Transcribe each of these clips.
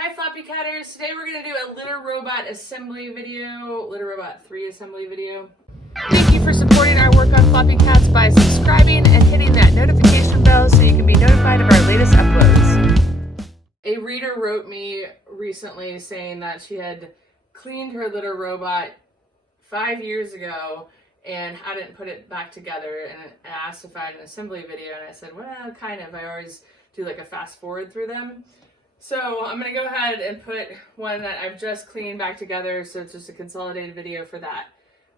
Hi Floppycatters! Today we're going to do a Litter Robot assembly video, Litter Robot 3 assembly video. Thank you for supporting our work on Floppycats by subscribing and hitting that notification bell so you can be notified of our latest uploads. A reader wrote me recently saying that she had cleaned her Litter Robot 5 years ago and hadn't put it back together, and asked if I had an assembly video, and I said, well, kind of. I always do like a fast forward through them. So I'm going to go ahead and put one that I've just cleaned back together, so it's just a consolidated video for that.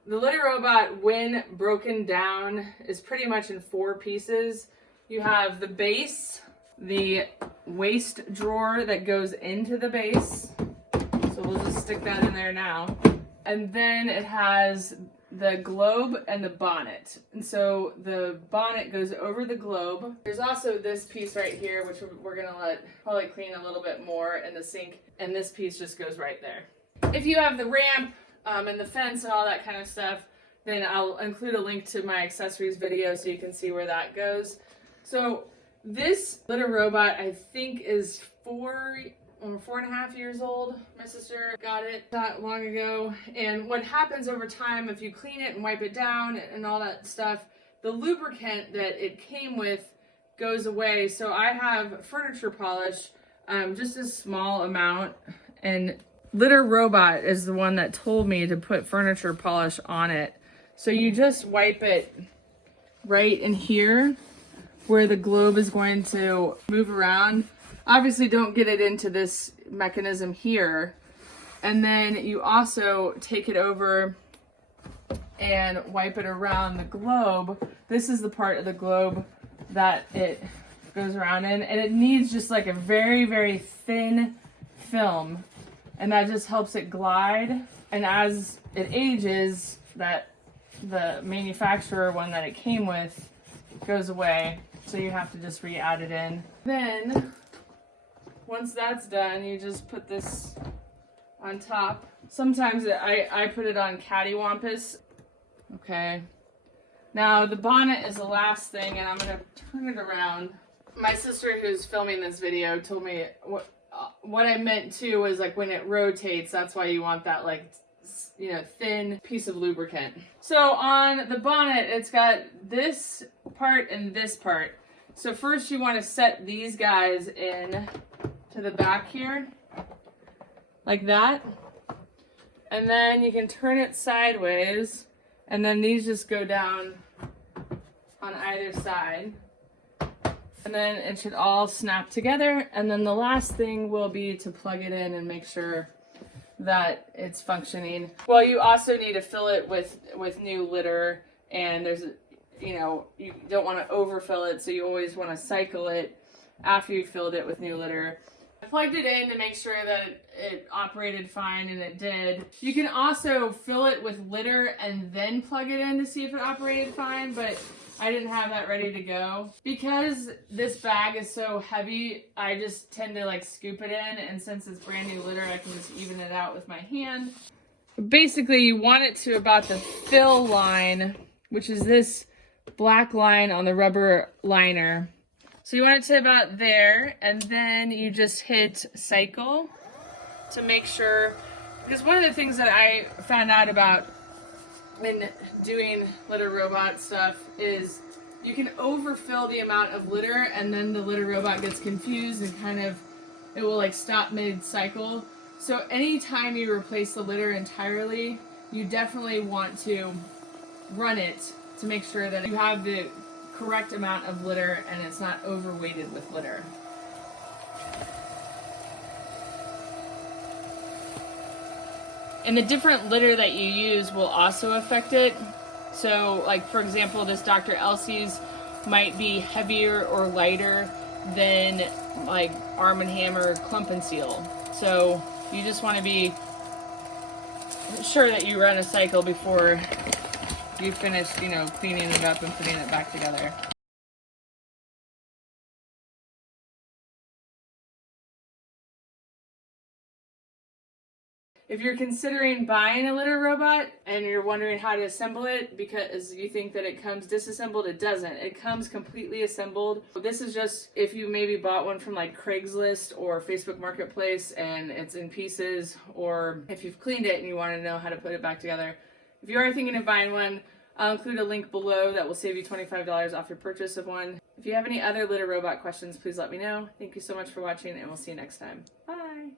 The Litter Robot, when broken down, is pretty much in 4 pieces. You have the base, the waste drawer that goes into the base, so we'll just stick that in there now. And then it has the globe and the bonnet. And so the bonnet goes over the globe. There's also this piece right here, which we're gonna let probably clean a little bit more in the sink. And this piece just goes right there. If you have the ramp and the fence and all that kind of stuff, then I'll include a link to my accessories video so you can see where that goes. So this Litter Robot, I think, is 4.5 years old. My sister got it not long ago. And what happens over time, if you clean it and wipe it down and all that stuff, the lubricant that it came with goes away. So I have furniture polish, just a small amount, and Litter Robot is the one that told me to put furniture polish on it. So you just wipe it right in here where the globe is going to move around. Obviously don't get it into this mechanism here. And then you also take it over and wipe it around the globe. This is the part of the globe that it goes around in. And it needs just like a very, very thin film. And that just helps it glide. And as it ages, the manufacturer one that it came with goes away. So you have to just re-add it in. Then once that's done, you just put this on top. Sometimes I put it on cattywampus. Okay. Now the bonnet is the last thing, and I'm gonna turn it around. My sister, who's filming this video, told me what I meant too was like when it rotates, that's why you want that like, you know, thin piece of lubricant. So on the bonnet, it's got this part and this part. So first you want to set these guys in to the back here, like that. And then you can turn it sideways, and then these just go down on either side. And then it should all snap together. And then the last thing will be to plug it in and make sure that it's functioning. Well, you also need to fill it with new litter, and there's, you know, you don't want to overfill it, so you always want to cycle it after you filled it with new litter. I plugged it in to make sure that it operated fine, and it did. You can also fill it with litter and then plug it in to see if it operated fine, but I didn't have that ready to go. Because this bag is so heavy, I just tend to like scoop it in, and since it's brand new litter, I can just even it out with my hand. Basically, you want it to about the fill line, which is this black line on the rubber liner. So you want it to about there, and then you just hit cycle to make sure, because one of the things that I found out about in doing Litter Robot stuff is you can overfill the amount of litter, and then the Litter Robot gets confused and kind of, it will like stop mid-cycle. So anytime you replace the litter entirely, you definitely want to run it to make sure that you have the correct amount of litter and it's not overweighted with litter. And the different litter that you use will also affect it. So like, for example, this Dr. Elsie's might be heavier or lighter than like Arm & Hammer Clump and Seal. So you just want to be sure that you run a cycle before you finish, you know, cleaning it up and putting it back together. If you're considering buying a litter robot and you're wondering how to assemble it because you think that it comes disassembled, it doesn't. It comes completely assembled. This is just if you maybe bought one from like Craigslist or Facebook Marketplace and it's in pieces, or if you've cleaned it and you want to know how to put it back together. If you are thinking of buying one, I'll include a link below that will save you $25 off your purchase of one. If you have any other litter robot questions, please let me know. Thank you so much for watching, and we'll see you next time. Bye!